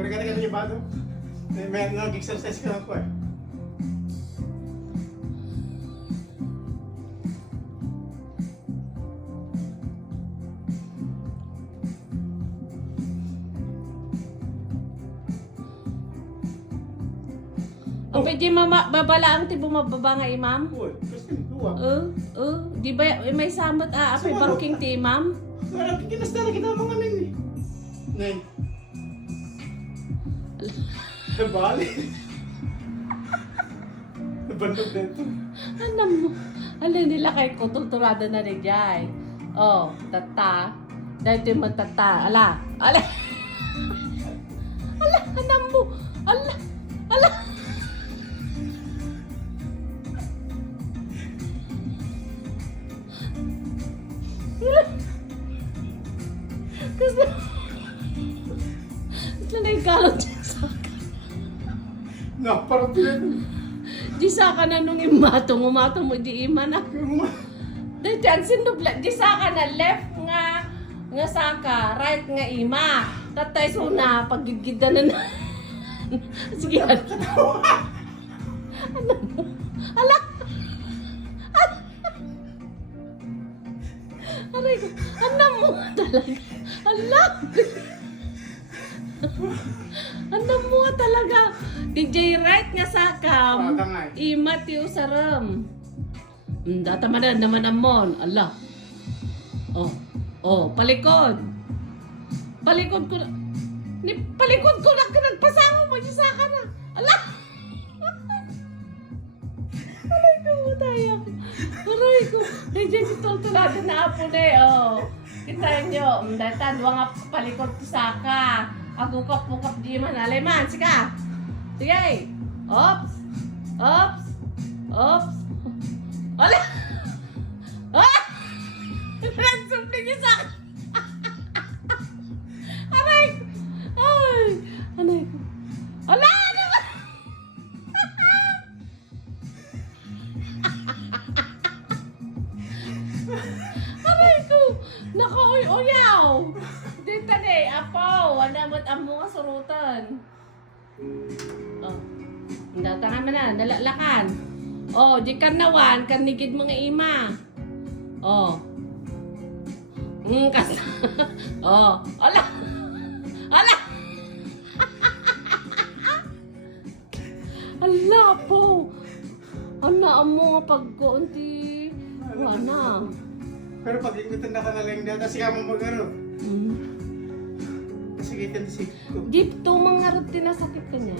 Kung ka na ibado, may nag-exercise ka ako eh. O pwede babalaang ti bumababa nga imam? Uy, kasi luwa. Di ba may samot apay barking ti imam? Parang kinasta na kita mga min eh. Nay. Bali. Bandog dito. Anam mo. Alay nila kay kutulturada na rin jay. Oh, tata. Dahil ito yung matata. Ala. Ala. Ala. Anam mo. Ala. Ala. Kasi na yung galot dyan sa akin. No, parang pinag... Di sa ka na nung umatong mo di ima na. Dahil dyan sinubla. Di sa ka na left nga saka, right nga ima. Tatay suna, paggigida na na. Sige, ano mo? Ala! Aray ko, ano mo talaga? Ala! Ano mo talaga? DJ right nga sakam. Ima tiyo saram. Datamanan naman amon. Ala. Oh, palikod. Palikod ko na. Palikod ko na nagpasango mo sa saka na. Ala. Aray ko mo tayo. Aray ko. DJ si Toltolado na apo na eh. Oh. Kita nyo. Datan, nga palikod ko saka. Agukap-bukap di man. Aleman, sika. Sige. Ops. Ops. Ops. Wala. Ah! Nagsupli niya sa akin. Aray. Ay. Anay ko. Wala. Aray ko. Naka-uy-uyaw. Dito na eh. Apo. Wala mo't amo nga surutan. Oh. Datangan mo na. Nalalakan. Oh. Di karnawan. Karnigid mga ima. Oh. Kas. Oh. Ala. Ala. Ala po. Ana amo pagkuunti. Wala. Pero pag ikutan na ka na lang dito, kasi ka mo mag-aro. Kasi kita si... Di to mga rutina sakit ka niya.